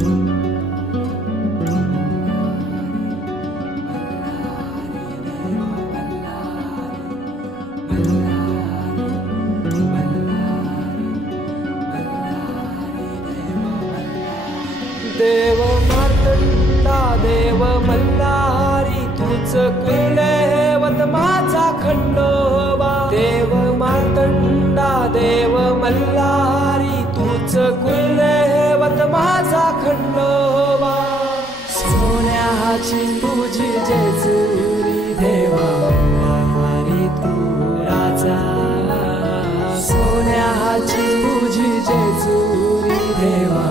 देव मार्तंडा देव मल्हारी तूच कुलदैवत माझा खंडोबा। देव मार्तंडा देव मल्हारी तूच कुलदैवत माझा खंडोबा। सोन्याची तुझी जेजुरी देवा मल्हारी तू राजा। सोन्याची तुझी जेजुरी देवा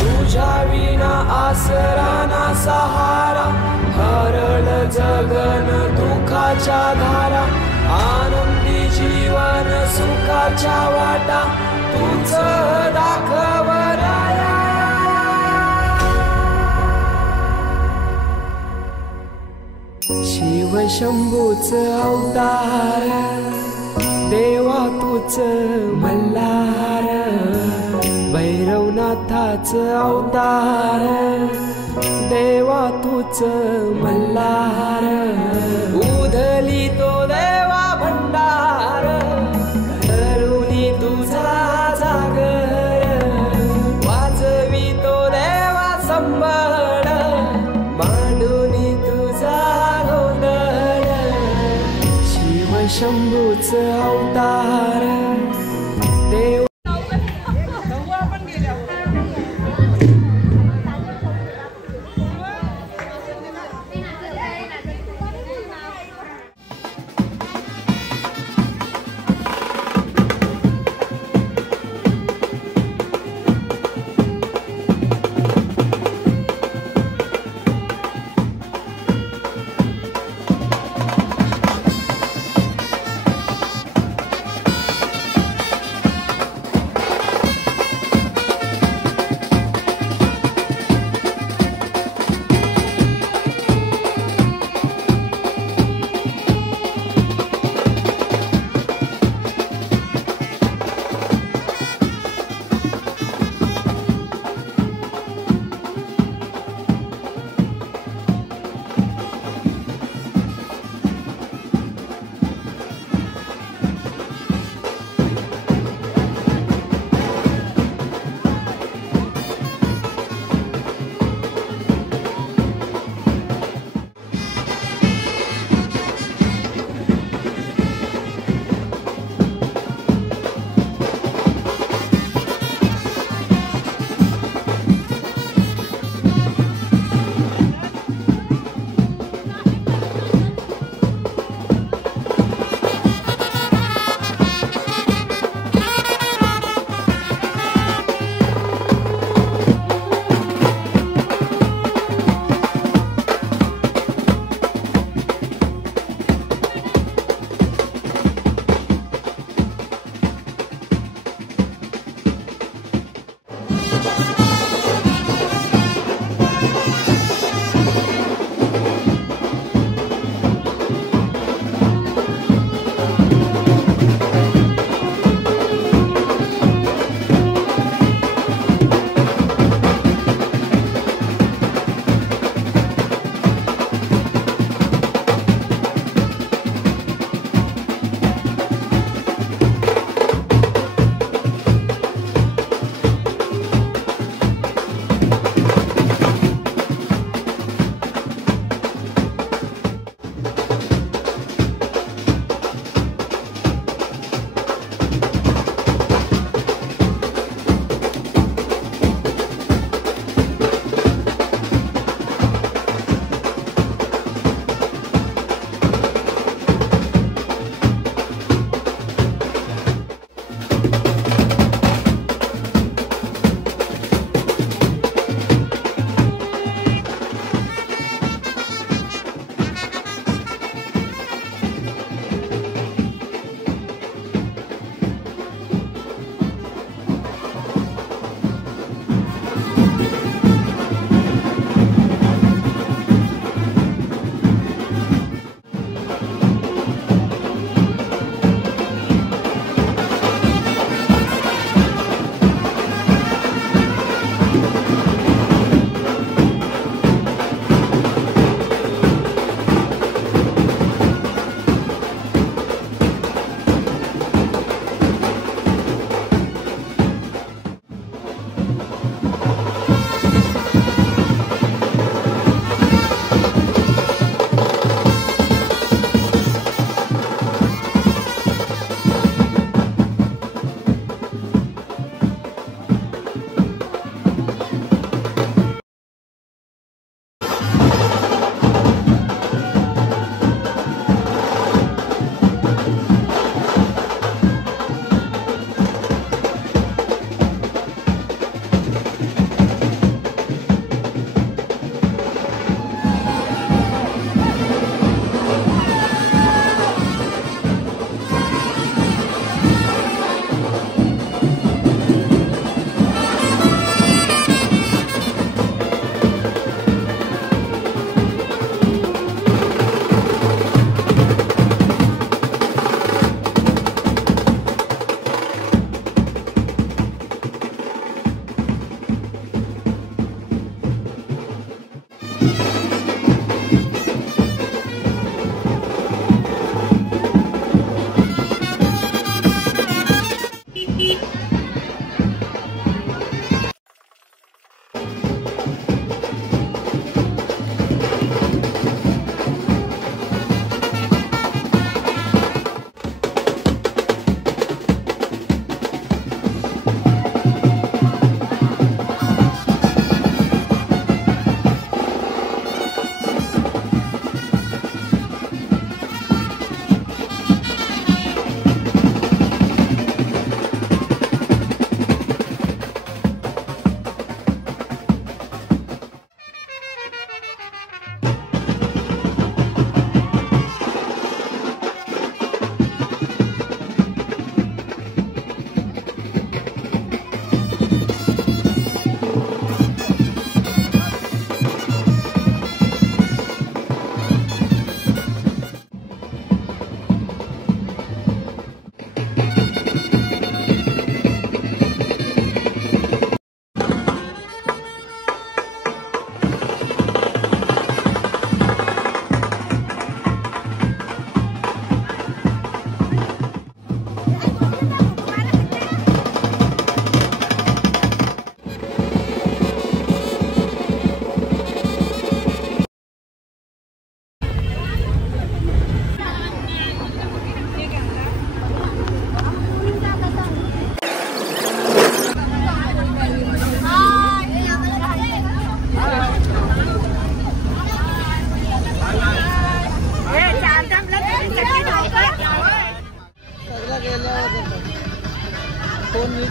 तुझ्या विना आसरा ना सहारा, हरळ जगन दुःखाच्या धारा। आनंदी जीवन सुखाच्या वाटा तुझ दाखव राया। शिव शंभूच अवतार देवा तूच मल्हार। भैरवनाथाच अवतार देवा तूच मल्हार। उधली तो देवा भंडार करुणी तुझा जागर। वाजवी तो देवा संबळ मांडुनी तुझा गोंधळ। शिव शंभूच अवतार देव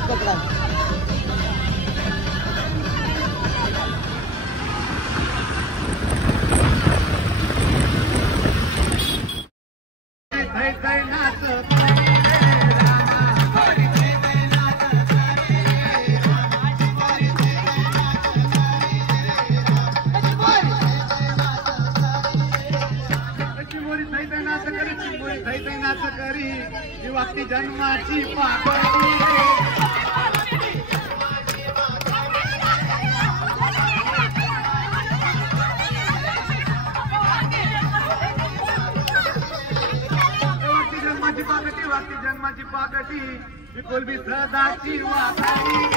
पकड़ा वाक्ती जन्माची पाकळी वाक्ती जन्माची पाकटी बिलकुल बी सदाची वाकडी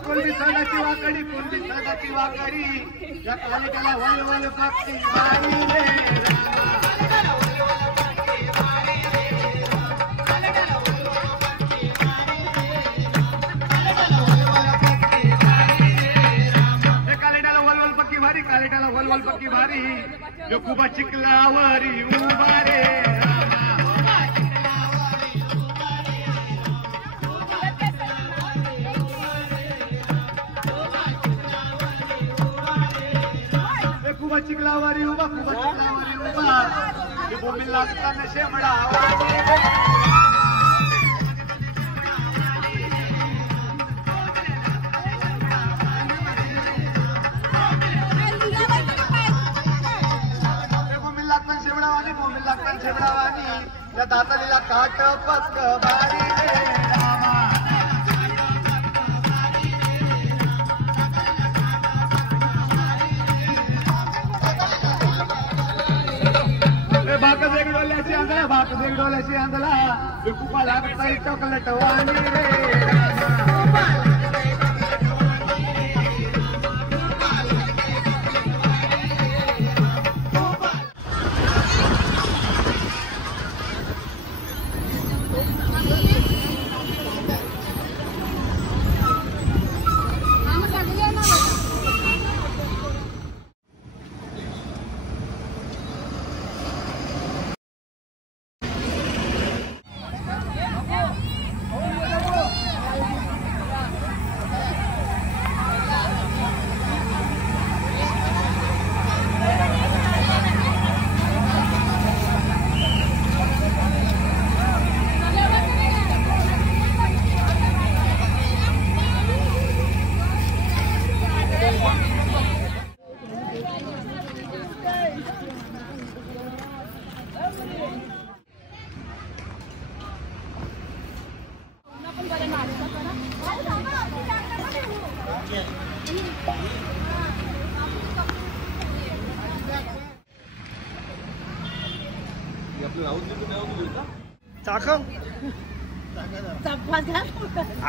कुंडी सदाची वाकडी या कालिकेला वळवळ भक्ती वारी रे कालेटाला वलवल पक्की भारी जो खूप चिखलावरी उभा रे खूप चिखलावरी उभा भूमी लागताना शेमडा शेवडावानी त्या दातालीला काट पक्क भारी भाक वेगडोल्याची आंधळा कुपा लागता चॉकलेट वाणी रे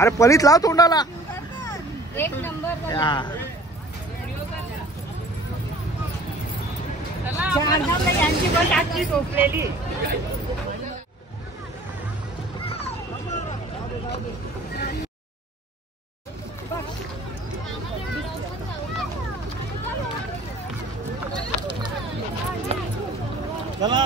अरे पलीत लाव तोंडाला एक नंबर यांची बस आजची झोपलेली चला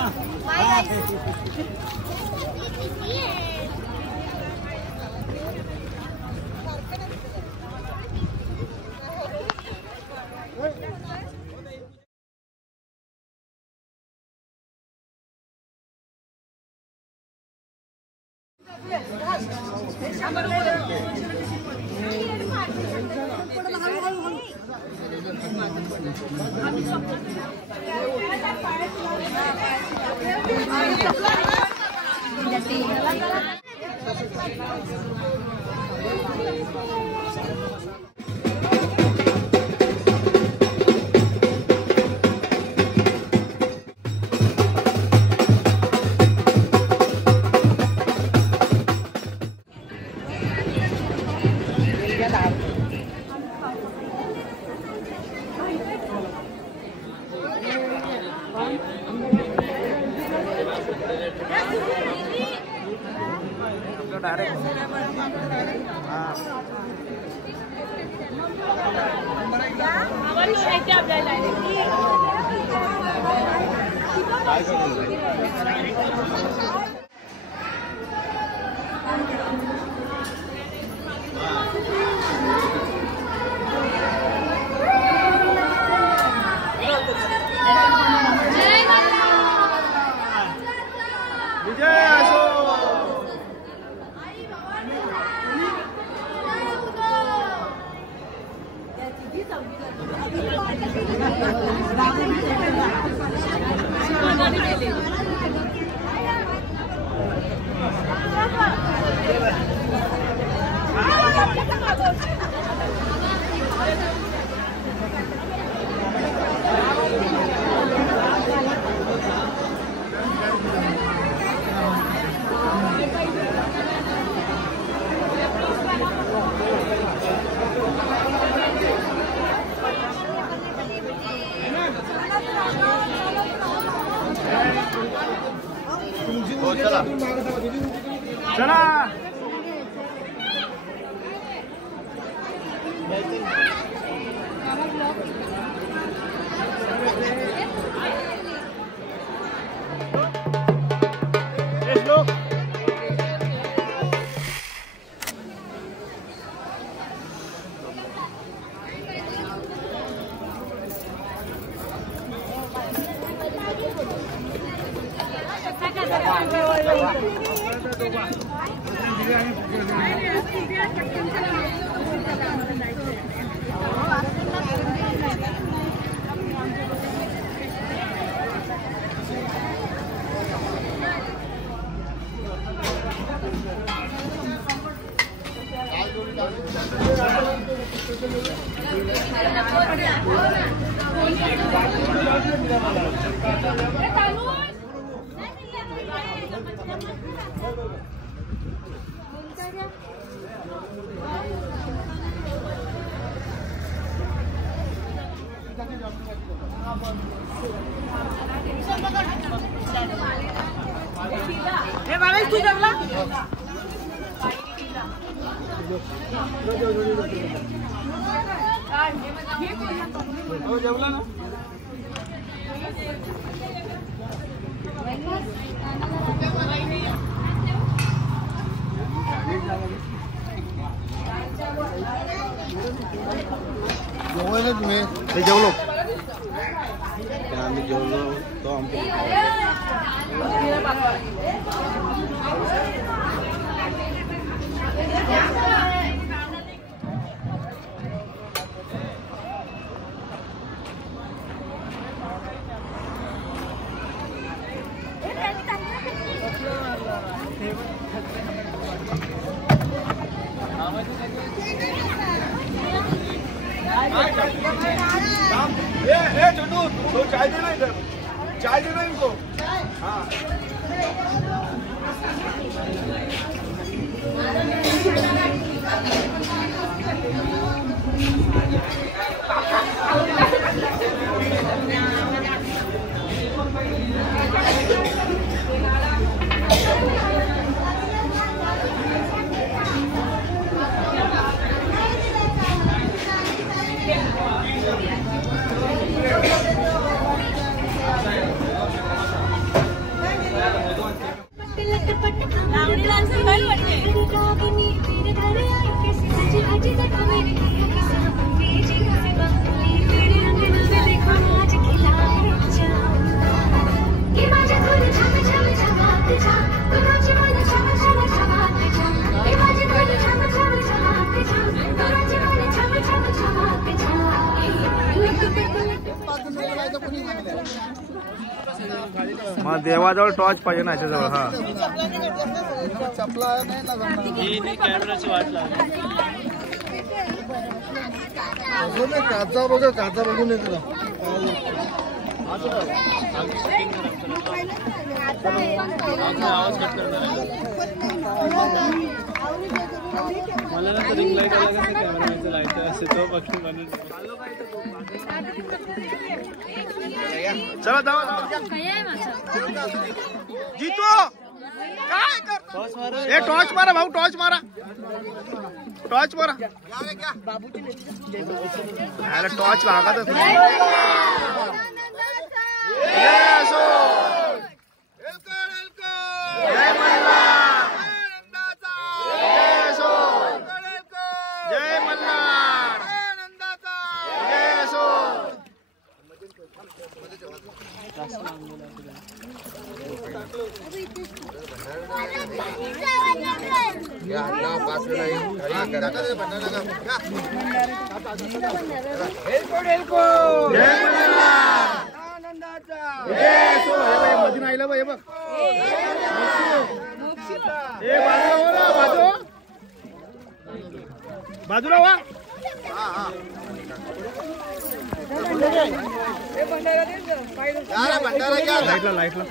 डायरेक्ट चला हे बाळा तू जेवला हो जेवला ना जेवले तुम्ही ते जेवलो आम्ही जेवलो तो छोटू तो चाय देना इधर चाय देना इनको हाँ मग देवाजवळ टॉर्च पाहिजे ना याच्याजवळ हा चपला नाही कॅमेराची वाट लागली काचा बघा काचा बघून येत आवाज कट मला ना रिंग लाईट आला कसं कॅमेराचं लाईट असे तो पक्षी बनून चला जाऊ जीतो काय करता ए टॉर्च मारा भाऊ, टॉर्च मारा, टॉर्च मारा. अरे टॉर्च लागतच नाही. जय मल्हार, जय मल्हार, जय असो. मधून आईला बघ, बघ बाजूला वा. लाईटला लाईटला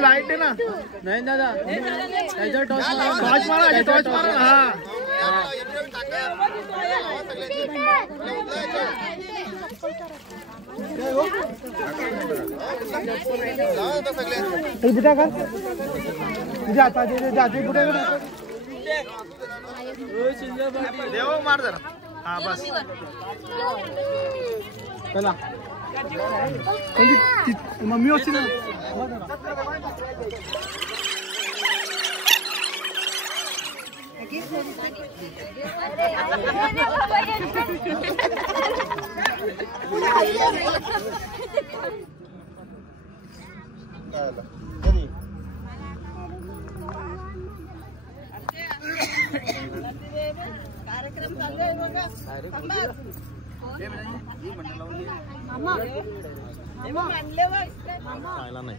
लाईट आहे ना. नाही दादा टॉर्च मारा, टॉर्च मारा. हा देव मार जरा. हा बस चला. मम्मी होती ना. कार्यक्रम चालू आहे बघा. नाही.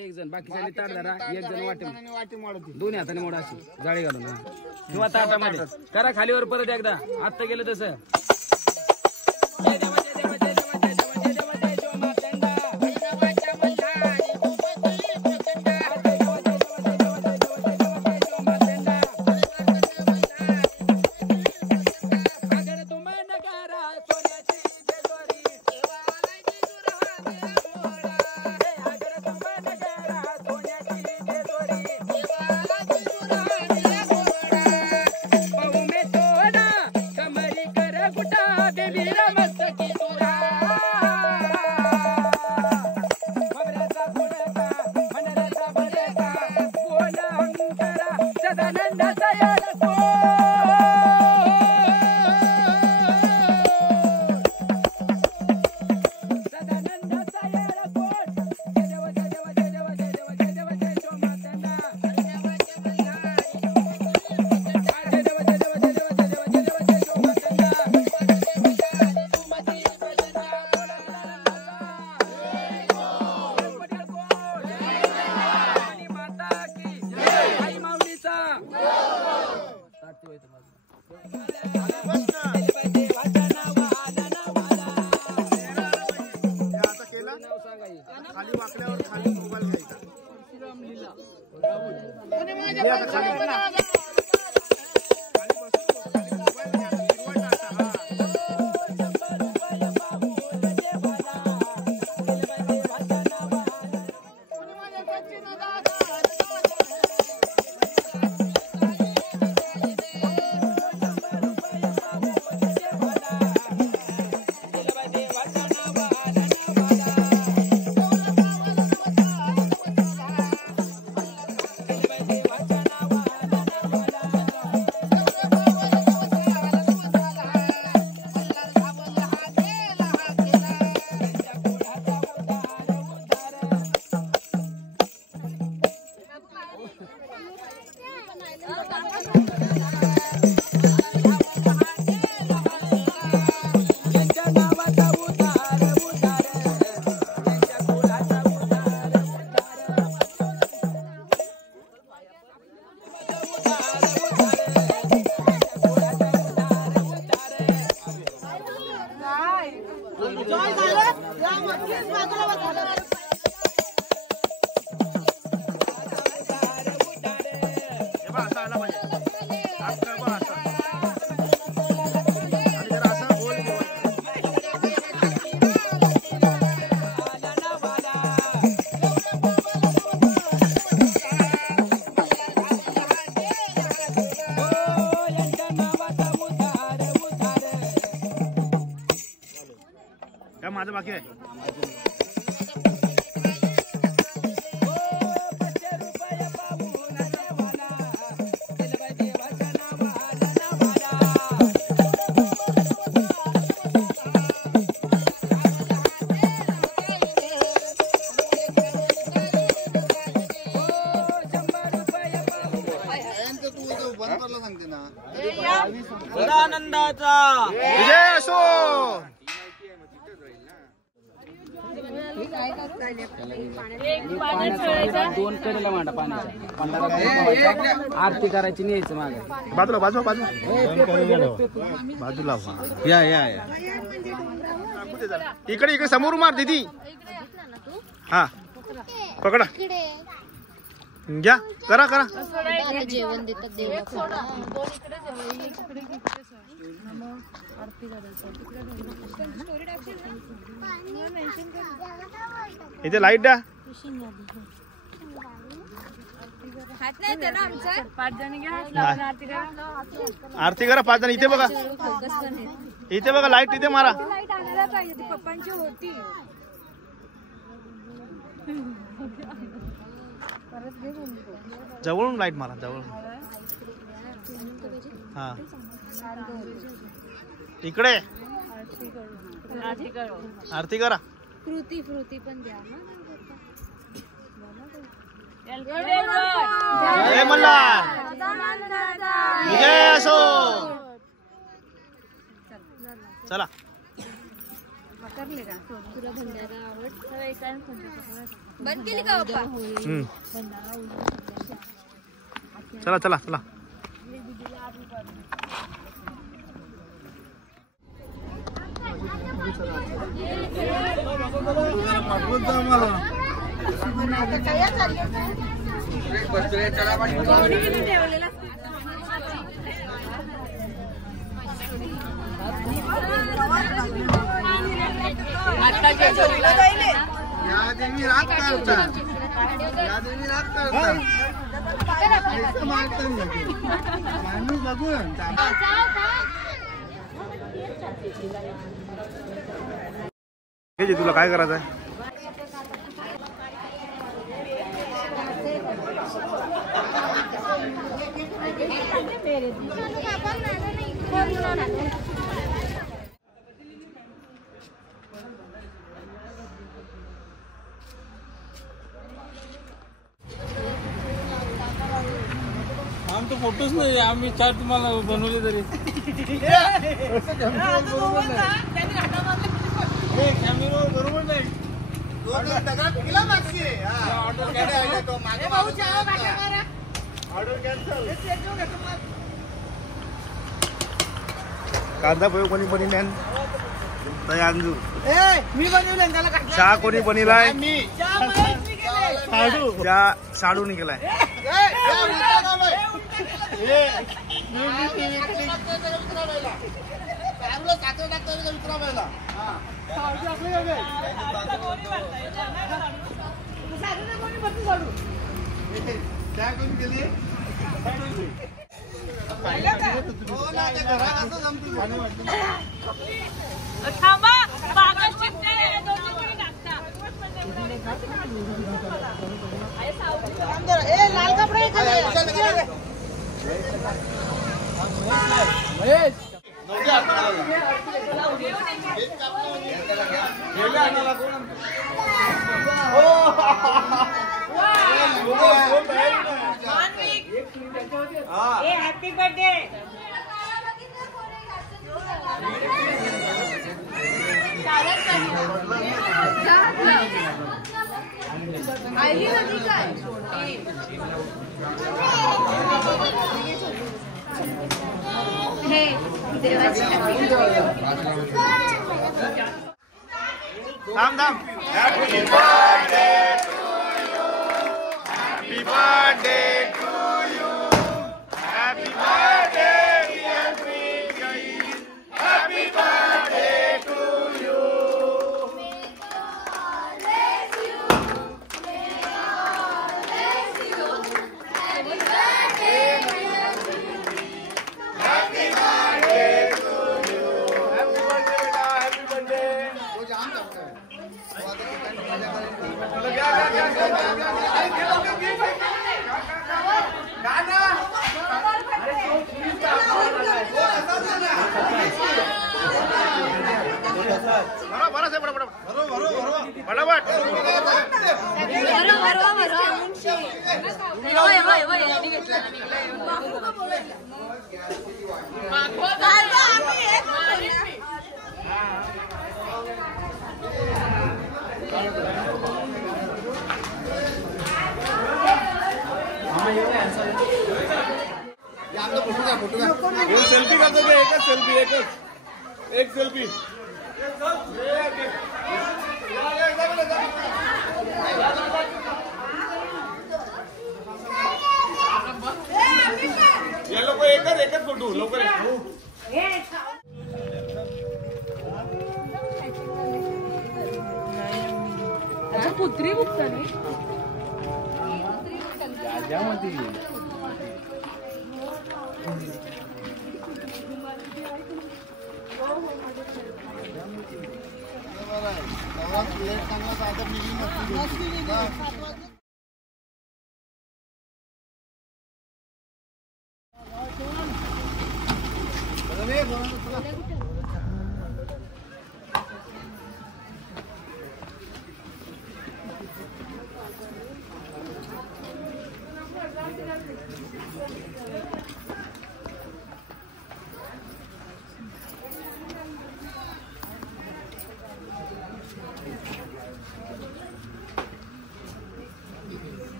एक जण बाकीच्या तार धरा, एक जण वाटे मोडते, दोन्ही हाताने मोडा अशी जाळी घालून किंवा ताटामध्ये करा खालीवर परत एकदा. आत्ता गेलं तसं. माझं बाकी आहे. आनंदाचा विजय असो. दोन कडेला मांडा पाण्याचा आरती करायची न्यायचं मागे बाजूला बाजूला बाजूला या या या इकडे इकडे समोर मार दीदी. हा पकडा घ्या करा करा. जेवण देतात देवाला. इथे लाईट द्या. आरती करा 5 जण. इथे बघा इथे बघा लाईट इथे मारा. पप्पांची होती जवळून लाईट मारा जवळून. हा इकडे आरती करा. फ्रुती फ्रुती पण द्या ना. जय मल्हार विजय असो. चला तुला भंडारा आवडतो. बंद केली का पप्पा. चला चला चला. तुला काय करायचं आहे. आमचे फोटोच नाही. आम्ही चार तुम्हाला बनवले तरी बरोबर नाही. कांदा पोहे कोणी बनवले. मी बनवलं त्याला चहा कोणी बनवलाय. मी त्या साडू निघालाय. थांबा बागा चिमटे दोन्ही कोणी टाकता. लाल कपडे हॅपी बर्थडे. आली नदी काय हे देवाची थांब थांब. Happy birthday to you. Happy birthday to you. Happy birthday dear प्रिय. Happy birthday to you. Selfie करतो ते. एकच सेल्फी. एक सेल्फी. या लोक एकच फोटो लवकर. पुत्री बुकतानी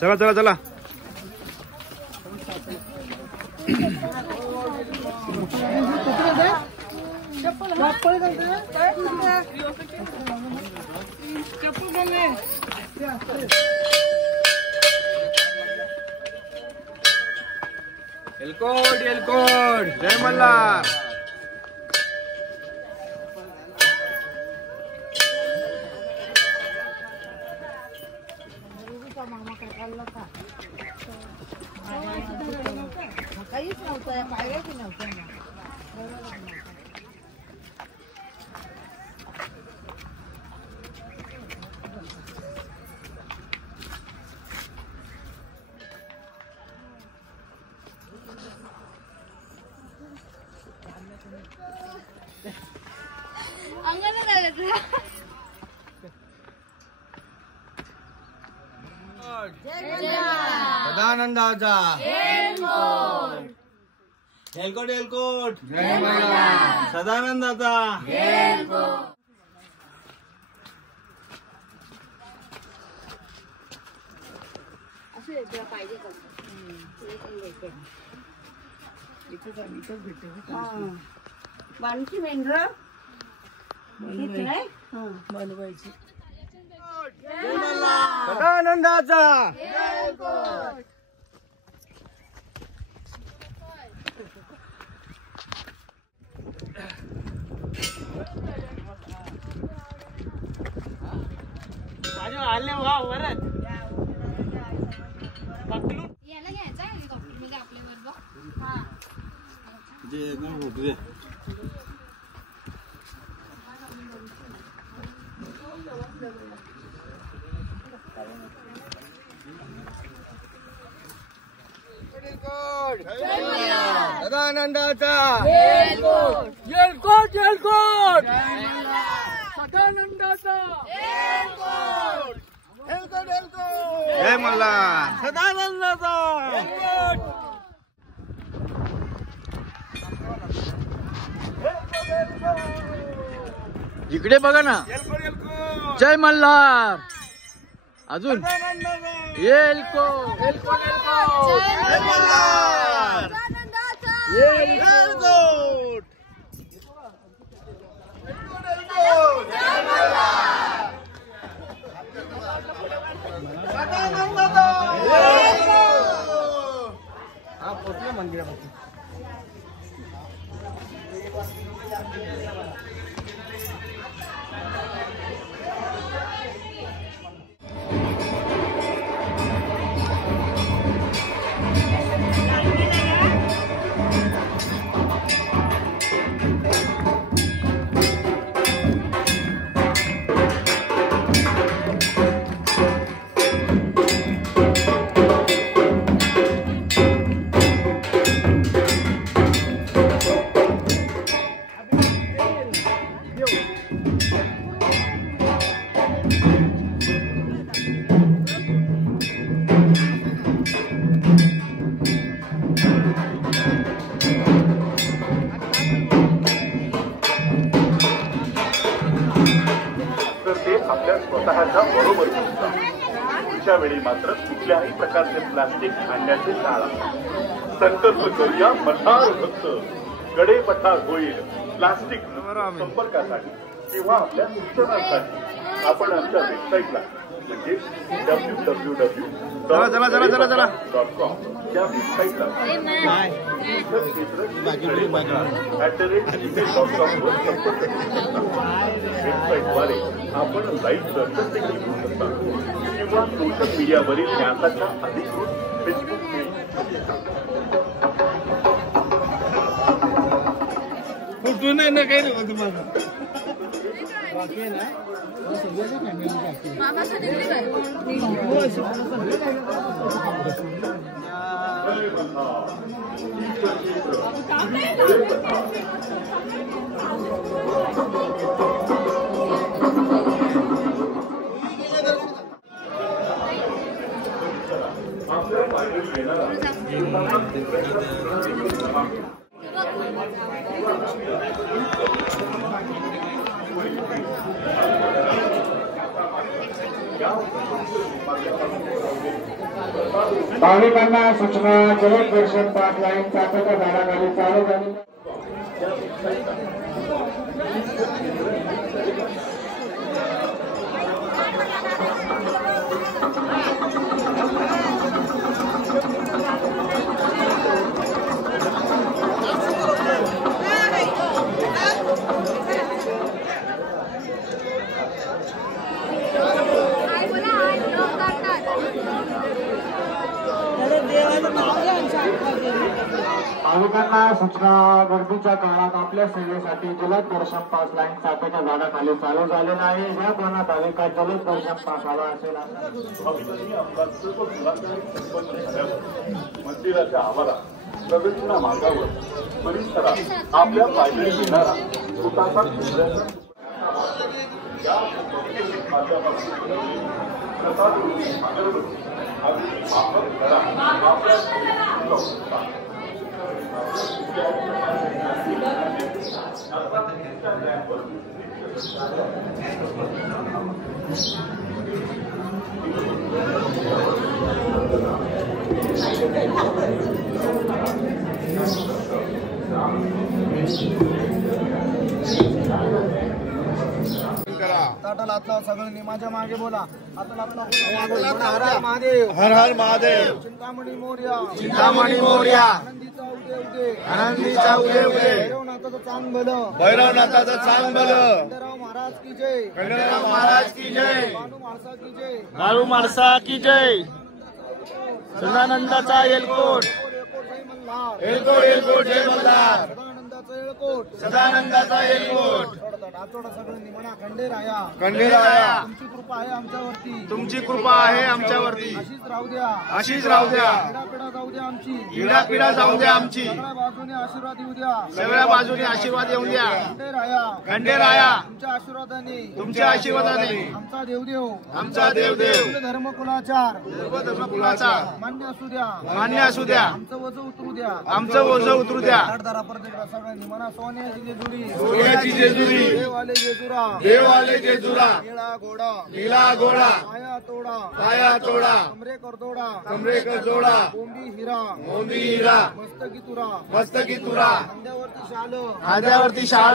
चला चला चला. एलकोड एलकोड. जय मल्हार. काहीच नव्हतं पाहिजे की नव्हतं ना. सदानंदाचा. एलकोट एलकोट सदानंदाचा बाणूची मेंढर बनवायची सदानंदाचा आले वा वरच याला घ्यायचा हेलिकॉप्टर मध्ये आपल्या बरोबर हा सदानंदाचा येलकोट येलकोट सदानंदाचा जय मल्हार सदानंदाचा इकडे बघा ना जय मल्हार अजून येलकोट येलकोट जय मल्हार येलकोट हा पोचलो मंदिरापासून स्वतःच्या बरोबरीचा पुढच्या वेळी मात्र कुठल्याही प्रकारचे प्लास्टिक आणण्याचे टाळा. संकल्प करूया मल्हार भक्त गडे पठार होईल प्लास्टिक संपर्कासाठी किंवा आपल्या सूचनांसाठी आपण आमच्या वेबसाईटला म्हणजे www.com या वेबसाईटला @gmail.com वर संपर्क करू शकता. वेबसाईटद्वारे आपण लाईव्ह दर्शन देखील घेऊ शकता किंवा सोशल मीडियावरील न्यासाच्या अधिकृत फेसबुक कुठून ना काही नाही तुम्हाला बाकी ना भाविकांना सूचना जलद दर्शन पाईपलाईन चाकाच्या झाडाखाली चालू झाली. भाविकांना सूचना गर्दीच्या काळात आपल्या सेवेसाठी जलद दर्शन पास लाईन चाकाच्या झाडाखाली चालू झालेला आहे. या कोणा भाविका जलद दर्शन पास हवा असेल भाविकांनी आपला सर्व मुलांकडे संपन्न झाल्यावर मंदिराच्या आवारात प्रदक्षिणा मार्गावर परिसरात आपल्या पायदळी येणारा स्वतःचा आपल्या ताटाला हात लावा सगळ्यांनी माझ्या मागे बोला. हाताला हात लावा. हर हर महादेव. हर हर महादेव. चिंतामणी मोरया. चिंतामणी मोरया. आनंदीचा उदय उदय. आनंदीचा उदय उदय. भैरवनाथाचं चांग भलं. भैरवनाथाचं चांग भलं. खंडेराव महाराज की जय. खंडेराव महाराज की जय. बानू म्हाळसा की जय. बाळू माळसा की जय. सदानंदाचा एलकोट. एलकोट एलकोट जय मल्हार. सदानंदाचा एलकोट. सदानंदाचा एलकोट. आचोडा सगळ्यांनी म्हणा खंडेराया. खंडेराया. तुमची कृपा आहे आमच्यावरती. तुमची कृपा आहे आमच्यावरती. अशीच राहू द्या. अशीच राहू द्या. पिढा जाऊ द्या आमची. पिढा जाऊ द्या आमची. सगळ्या बाजूने आशीर्वाद येऊ द्या. सगळ्या बाजूने आशीर्वाद येऊ द्या. खंडेराया. खंडेराया. तुमच्या आशीर्वादाने. तुमच्या आशीर्वादाने. आमचा देवदेव. आमचा देवदेव. कुल धर्म कुलाचार. धर्मकुलाचा मान्य असू द्या. मान्य असू द्या. आमचं वजन उतरू द्या. आमचं ओझं उतरू द्या. धरा प्रत्येक सगळ्यांनी म्हणा सोन्याची जेजुरी. सोन्याची जेजुरी. देवाले जेजुरा. देवाले जेजुरा. निळा घोडा. निळा घोडा. पाया तोडा. पाया तोडा. कमरे करदोडा. कमरेकर जोडा. कोंबी हिरा. मोंदी हिरा. मस्तकी तुरा. मस्तकी तुरा. खांद्यावरती शाल. खांद्यावरती शाळ.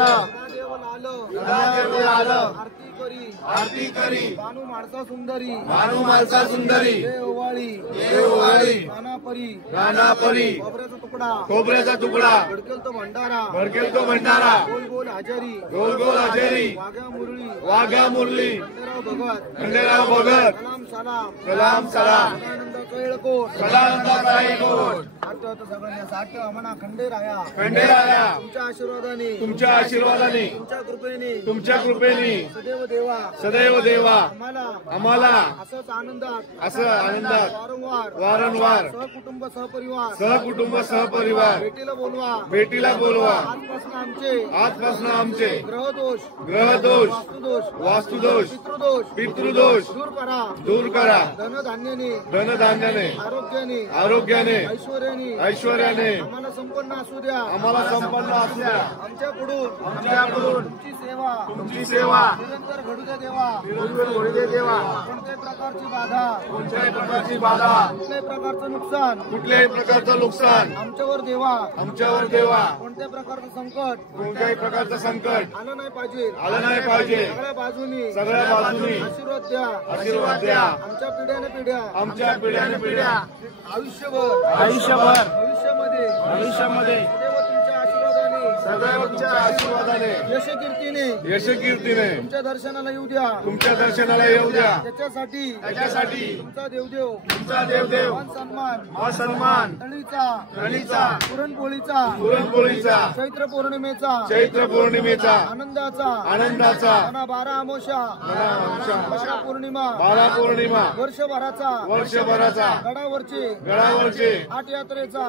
देव आलं. सदादेव आलं. आरती करी. आरती करी. बानू माळसा सुंदरी. भानू मालसा सुंदरी. देववाळी. देववाळी. कानापरी. रानापरी. खोबऱ्याचा तुकडा. खोबऱ्याचा तुकडा. भडकेल तो भंडारा. भडकेल तो भंडारा. गोल गोल हजेरी. गोल गोल हजेरी. वाघ्या मुरळी. वाघ्या मुरली. खंडेराव भगत. खंडेराव भगत. सलाम सलाम. सलाम सलाम. सदानंदाचा एळकोट. सदानंदाचा एलकोट. आठवतं सगळ्यांनी साठ म्हणा खंडेराया. खंडेराया. तुमच्या आशीर्वादाने. तुमच्या आशीर्वादाने. तुमच्या कृपेने. तुमच्या कृपेने. सदैव देवा. सदैव देवा. आम्हाला असंच आनंदात. असं आनंदात वारंवार सहकुटुंब सहपरिवार. सहकुटुंब सहपरिवार भेटीला बोलवा. भेटीला बोलवा. आजपासून आमचे ग्रहदोष. ग्रहदोष. वास्तुदोष. वास्तुदोष. पितृदोष. पितृदोष दूर करा. धनधान्याने. आरोग्याने. ऐश्वर्याने. आम्हाला संपन्न असू द्या. असू द्या. आमच्याकडून तुमची सेवा निरंतर घडू द्या देवा. कोणत्याही प्रकारची बाधा. कुठल्याही प्रकारचं नुकसान आमच्यावर देवा. कोणत्याही प्रकारचं संकट आलं नाही पाहिजे. सगळ्या बाजूनी आशीर्वाद द्या. आमच्या पिढ्याने आयुष्यभर भविष्यामध्ये सदैव तुमच्या आशीर्वादाने यशकीर्तीने तुमच्या दर्शनाला येऊ द्या. त्याच्यासाठी तुमचा देवदेव मान सन्मान तळीचा पुरणपोळीचा चैत्र पौर्णिमेचा आनंदाचा 12 अमावस्या बारा पौर्णिमा वर्षभराचा गडावरचे आठ यात्रेचा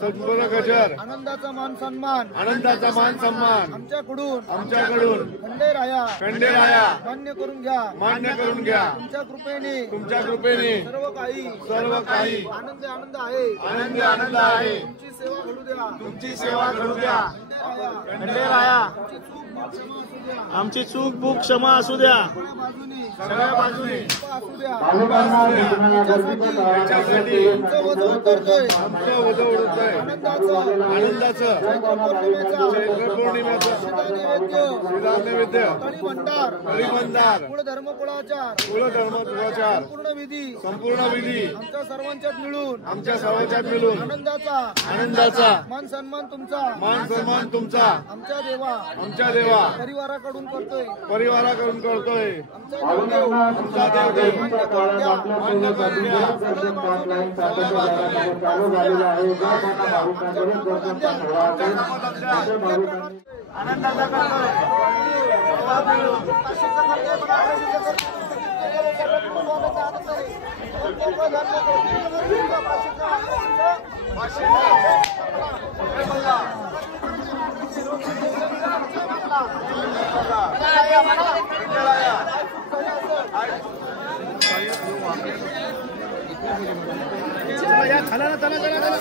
संपूर्ण गजर आनंदाचा मान सन्मान आमच्याकडून खंडेराया मान्य करून घ्या. तुमच्या कृपेने सर्व काही आनंद आहे. तुमची सेवा घडू द्या. खंडेराया आमची चूक भूक क्षमा असू द्या. सगळ्या बाजूने आनंदाचं नैवेद्य कळीभंडार कुलधर्मकुळाचार संपूर्ण विधी आमच्या सर्वांच्यात मिळून आनंदाचा मान सन्मान तुमचा आमच्या देवा परिवाराकडून करतोय. आमचा देवदेव आनंदाचा खाला ना.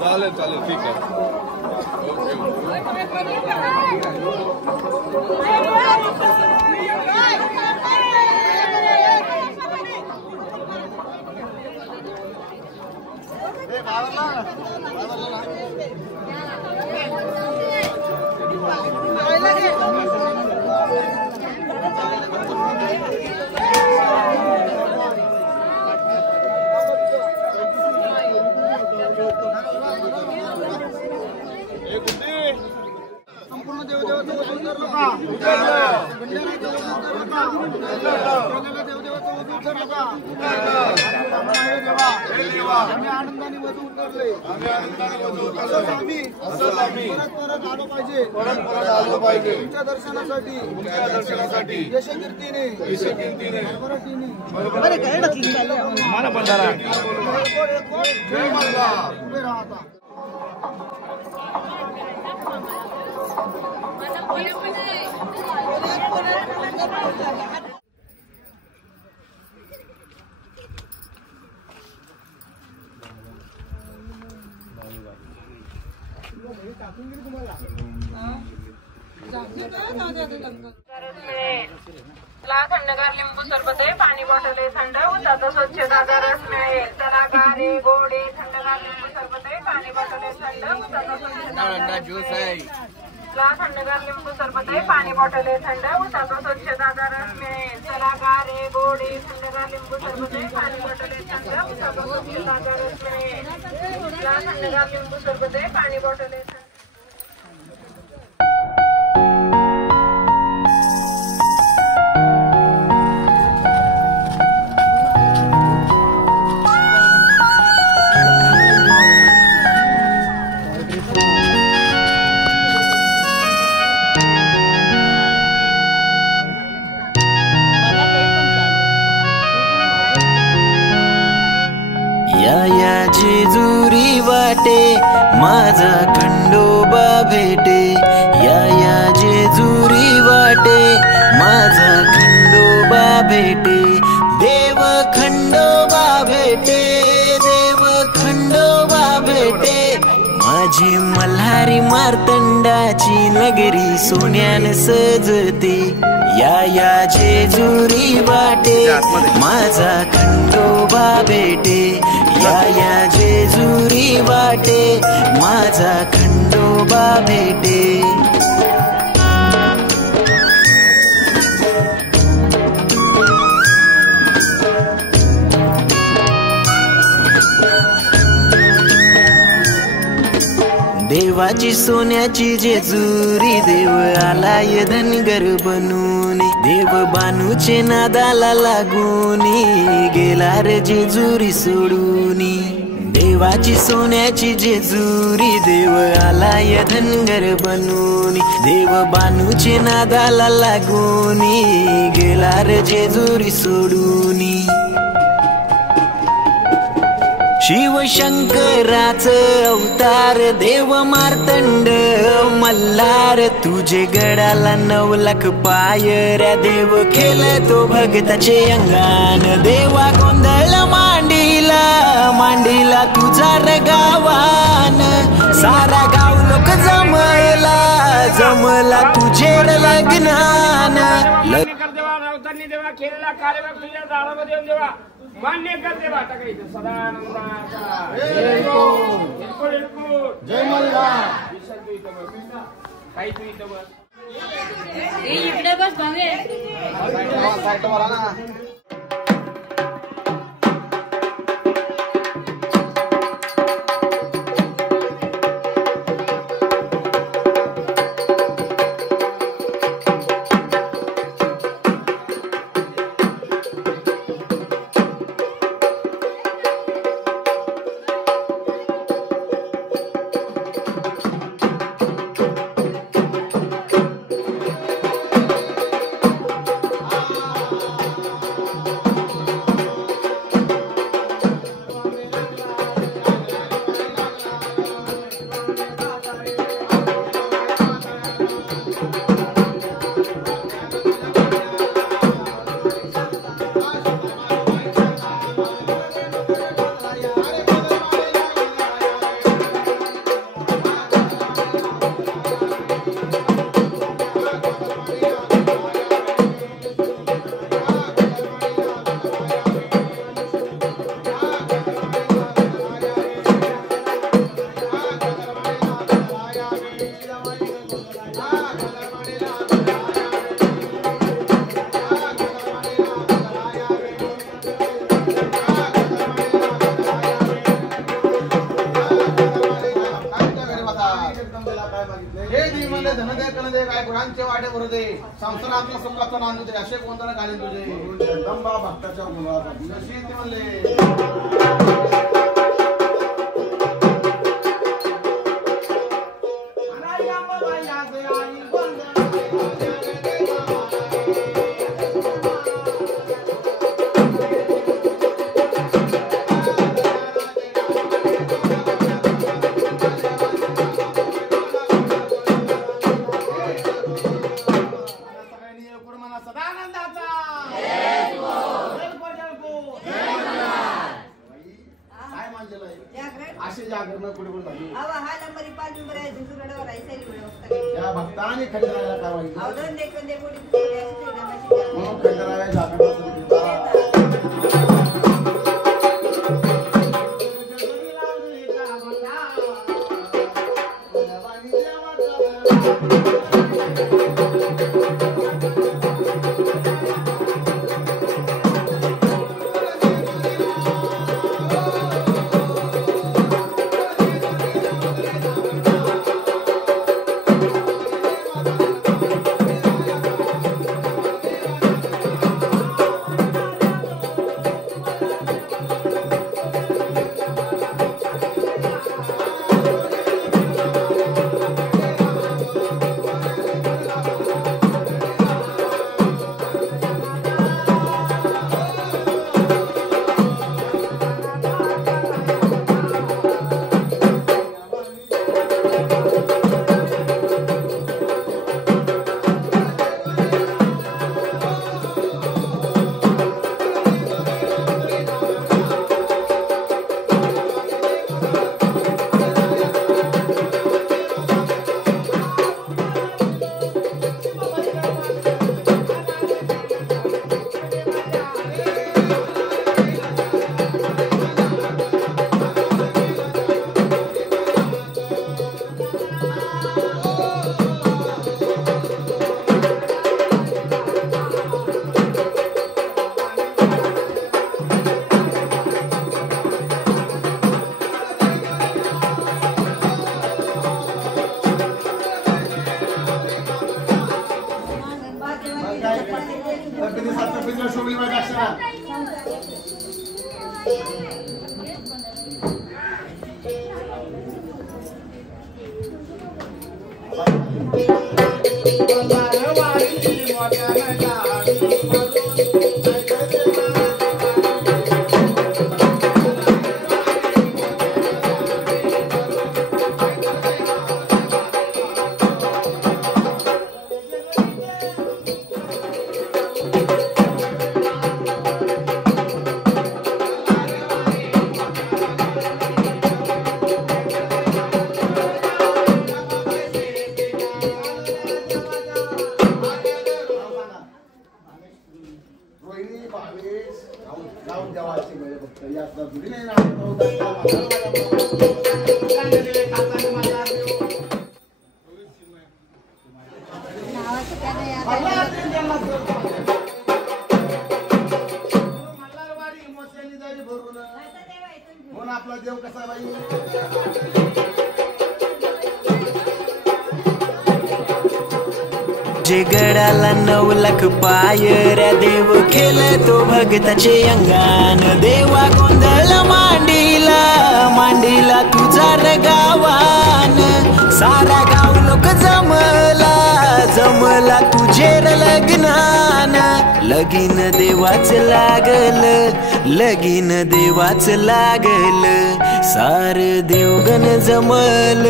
चालेल चालेल ठीक आहे. आनंदाने वधू उतरले असंच आम्ही परत आलो पाहिजे तुमच्या दर्शनासाठी यशकीर्तीने मला पण जरा जय मल्हार उभे राहता. थंडगार लिंबू सरबत आहे, पाणी बॉटल आहे थंड, उसाचा स्वच्छताचा रस मिळेल. चला गारे गोडे थंडगार लिंबू सरबत आहे, पाणी बॉटल आहे थंड, उसाचा स्वच्छताचा ज्यूस आहे. थंडगार लिंबू सरबत आहे, पाणी बॉटल आहे थंड, उसाचा स्वच्छताचा रस मिळेल. चला गारे गोडे थंडगार लिंबू सरबत आहे, पाणी बॉटल आहे थंड, उसाचा स्वच्छताचा रस मिळेल. थंडगार लिंबू सरबत आहे, पाणी बॉटल आहे थंड. जेजुरी वाटे माझा खंडोबा भेटे, या जेजुरी वाटे माझा खंडोबा भेटे. देव खंडोबा भेटे, देव खंडोबा भेटे. माझी मल्हारी मार्तंडाची नगरी सोन्यान सजते, या जेजुरी वाटे माझा खंडोबा भेटे, या जेजुरी वाटे माझा खंडोबा भेटे. देवाची सोन्याची जेजुरी, देव आलाय धनगर बनून, देव बानूचे नादाला लागून गेला रे जेजुरी सोडूनी. देवाची सोन्याची जेजुरी, देव आलाय धनगर बनून, देव बानूचे नादाला लागून गेला रे जेजुरी सोडूनी. शिवशंकराच अवतार देव मार्तंड मल्हार, तुझे गडाला 9 लाख पायऱ्या, देव खेळतो भगताचे अंगान. देवा गोंधळ मांडीला तुझा रे गावान, सारा गाव लोक जमला तुझे लग्नान. देवा केलेला कार्यभाग तुझ्या दारामध्ये येऊन देवा मान्य कर देवा. टाकायचं सदानंदाचा जय मल्हार. काही तू इथं बस. इकडे बस भावे. संसारातला सुखाचा नांदू दे असे कोणत्या घालेन तुझे जगदंबा भक्ताच्या मुलासाठी नशी ते म्हणले असे जागरण कुठे कुठे झाली या भक्ताने खंडरायाला काय वाईट म्हणून खंडराया जागरण वहिनी द्यावी भरून म्हणून आपला देव कसा बाई जे गडाला 9 लाख पायऱ्या देव केलं तो भगताचे अंगान देवा गोंधळ मांडीला तुझा गावान सारा गाव लोक जमला तुझेर लग्नान लगीन देवाच लागल सार देवगण जमल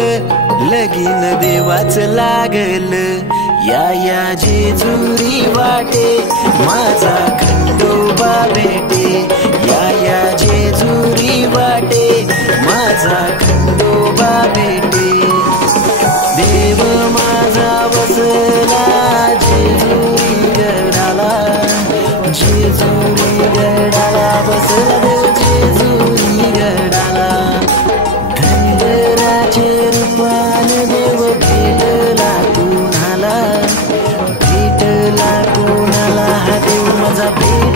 लगीन देवाच लागल या जेजुरी वाटे माझा खंडोबा भेटे या जेजुरी वाटे माझा खंडोबा भेटे देव माझा बसला जेजुरी गडाला बसला देव जेजुरी गडाला धनगराचे रूपान देव भेटला कोणाला हा देव माझा भेट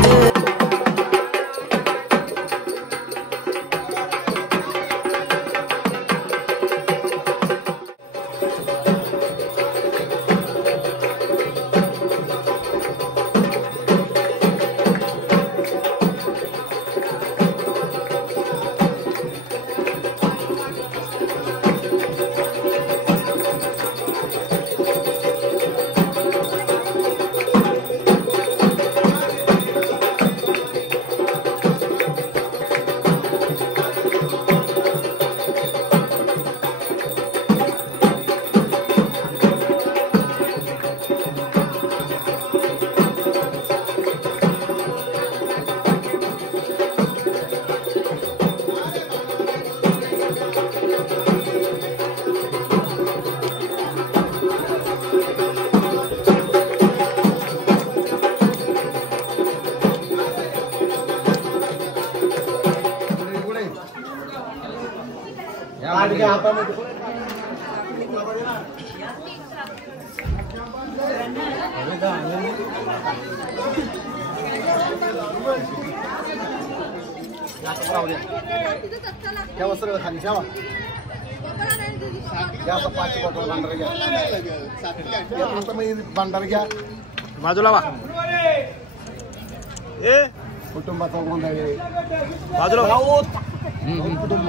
ठेवा सगळं खाली ठेवा घ्या 5 बॉटल भांडार घ्या भांडार घ्या बाजूला वा ए कुटुंबाचा गोंधळ बाजूला कुटुंब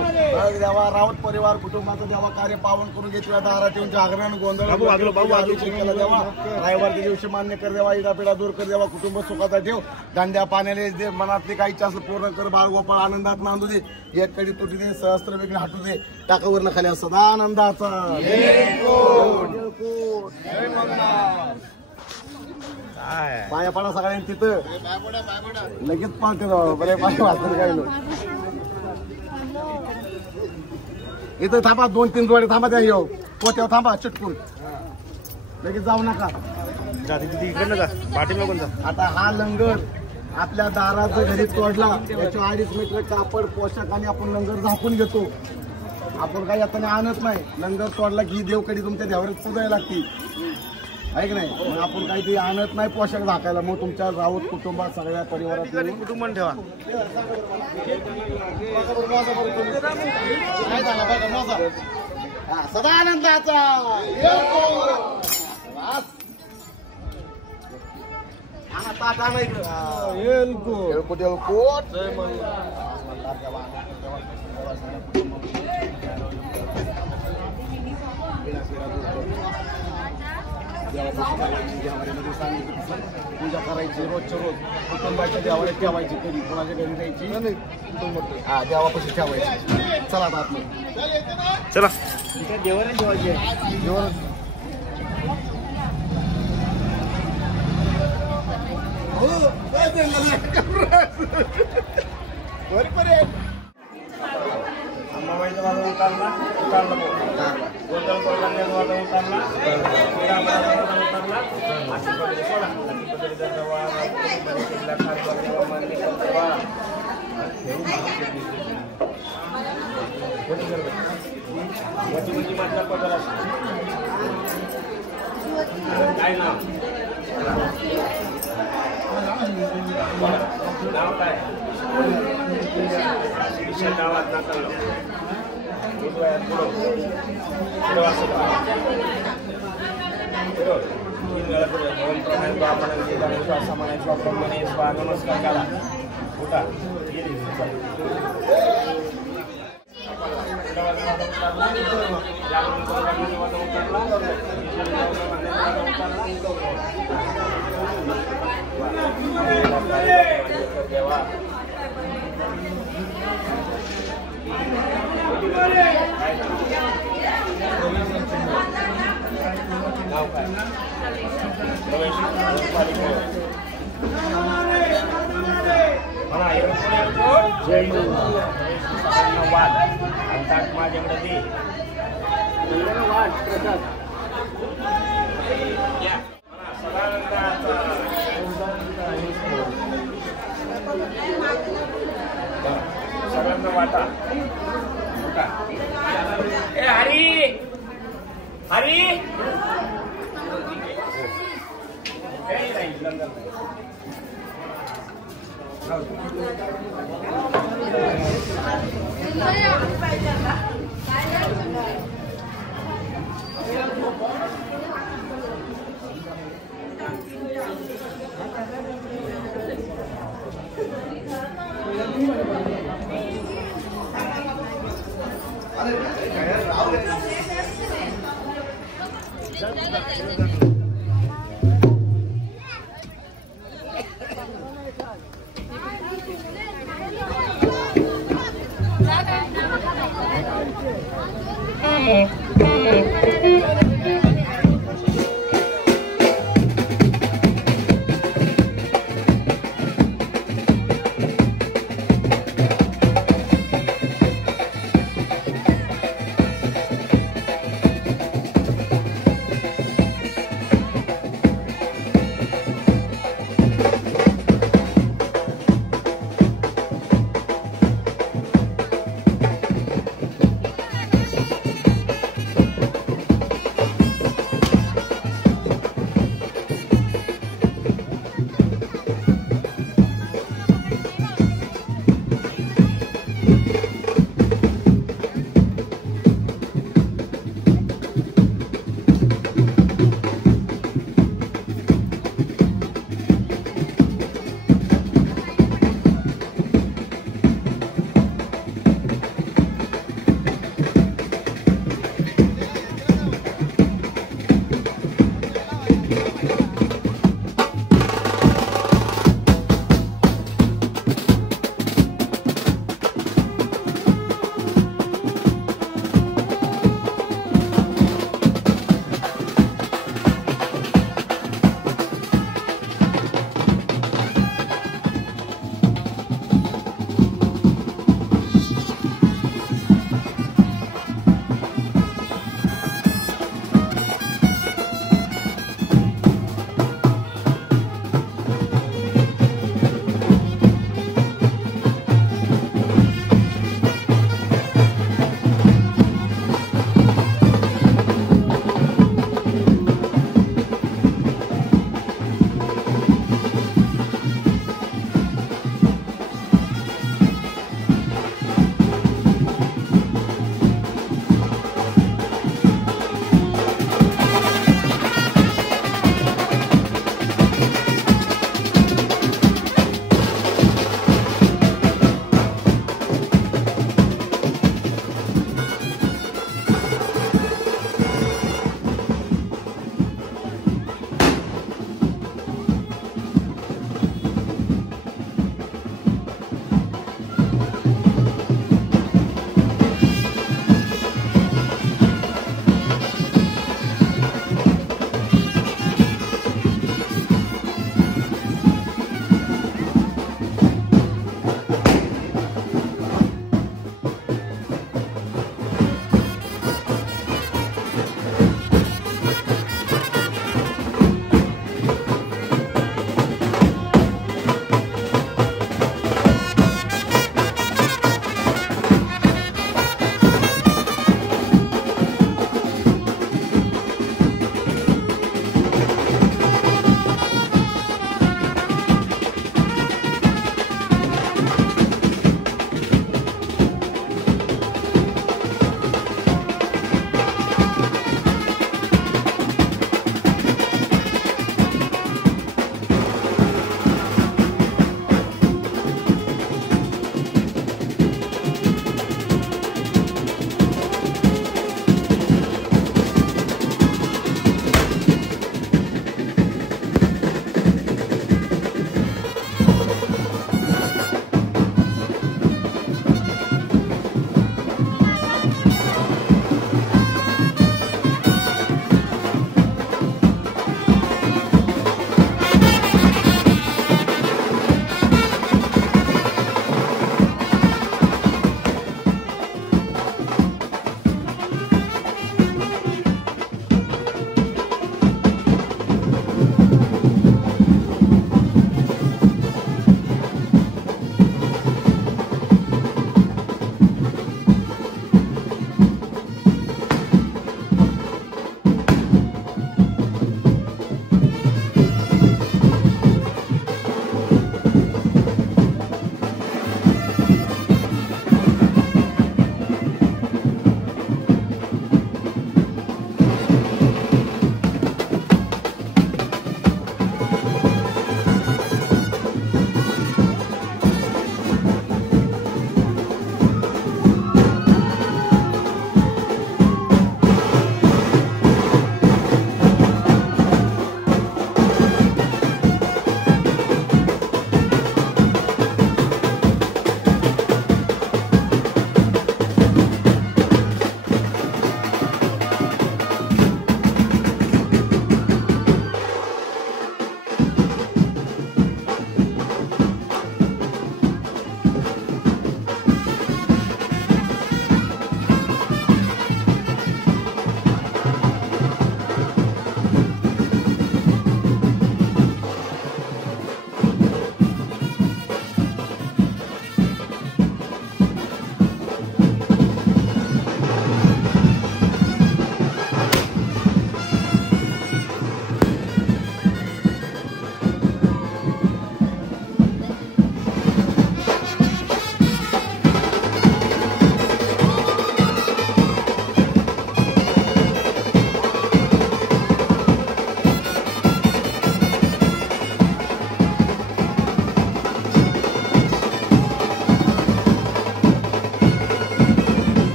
देवा राऊत परिवार कुटुंबाचं देवा कार्य पावन करून घेतल्या दारात येऊन जागरण गोंधळ देवा रविवारच्या दिवशी मान्य कर देवा इडापिडा दूर कर देवा कुटुंब सुखाचा ठेव दांड्या पाण्याने दे मनातली काही इच्छा पूर्ण कर बाळ गोपाळ आनंदात नांदू दे एक कडी तुटी दे सहस्त्र विघ्न हटू दे टाकावरनं खाली सदा आनंदाचा पाया पाडा सगळ्यांनी तिथं लगेच पाहते बरे पाय वाचत काय इथं थांबा 2-3 जोडे थांबा त्या येऊ पोत्यावर थांबा चिटकून लगेच जाऊ नका इकडनं जा पाठीमागून कोण जा आता हा लंगर आपल्या दारात घरी तोडला त्याच्या 2.5 मीटर कापड पोशाखाने आपण लंगर झाकून घेतो आपण काही आता आणत नाही लंगर तोडला की देवकडी तुमच्या देवरात पुजायला लागती आहे की नाही मग आपण काही आणत नाही पोशाख झाकायला मग तुमच्या राऊत कुटुंबात सगळ्या परिवारात कुटुंब ठेवा सदा आनंदाचा पूजा करायची रोजच्या रोज कुटुंबाच्या देवाला ठेवायची कधी कोणाच्या घरी द्यायची हा देवापाशी ठेवायची चला आता आतमध्ये चला देवाने ठेवायची देवा काय नाव काय नमस्कार करा उठा माझ्याकडे सगळ्यांना वाटा ए हरी हरी Okay.